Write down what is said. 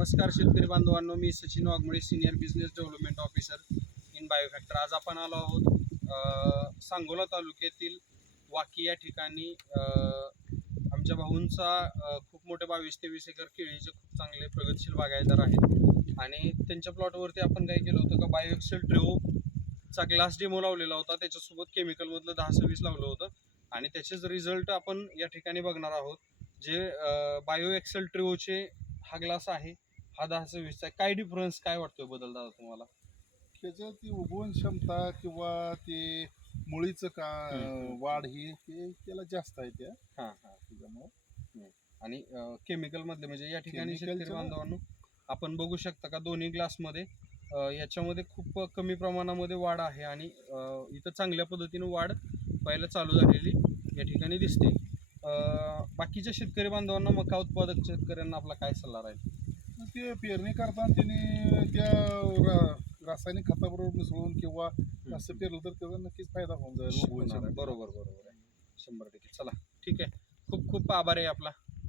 नमस्कार शेतकरी बांधवांनो, मी Sachin Waghmole, senior business development officer in Biofactor. आज आपण आलो आहोत सांगोला तालुक्यातील वाकी या ठिकाणी. आमच्या भाऊंचा खूप मोठे 22-23 एकर केळीचे खूप चांगले प्रगतशील बागायतदार आहेत आणि त्यांच्या प्लॉटवरती आपण काय केलं होतं का बायो एक्सेल ट्रेओचा ग्लास डेमो लावलेला होता. त्याच्यासोबत केमिकलमधलं 10-20 लावलं होतं आणि त्याचेच रिझल्ट आपण या ठिकाणी बघणार आहोत. जे बायो एक्सेल ट्रेओचे हा ग्लास आहे, हा 10-20 आहे. काय डिफरन्स काय वाटतोय बदल दादा तुम्हाला? त्याचं ती उगवण क्षमता किंवा ते मुळीचं का वाढ ही ते त्याला जास्त आहे त्या हां हां. त्याच्यामुळं. आणि केमिकल मधले म्हणजे या ठिकाणी शेतकरी Chemicalचं बांधवांनो आपण बघू शकता का दोन्ही ग्लासमध्ये याच्यामध्ये खूप कमी प्रमाणामध्ये वाढ आहे आणि इथं चांगल्या पद्धतीने वाढ पहिलं चालू झालेली या ठिकाणी दिसते. बाकीच्या शेतकरी बांधवांना, मका उत्पादक शेतकऱ्यांना आपला काय सल्ला राहील? ते पेरणी करताना त्यांनी त्या रासायनिक खताबरोबर मिसळून किंवा असं पेरलं तर त्याचा नक्कीच फायदा होऊन जाईल. उगवण होणार आहे. क्षमतेला. बरोबर बरोबर आहे. 100%. चला ठीक आहे. खूप खूप आभार आहे आपला.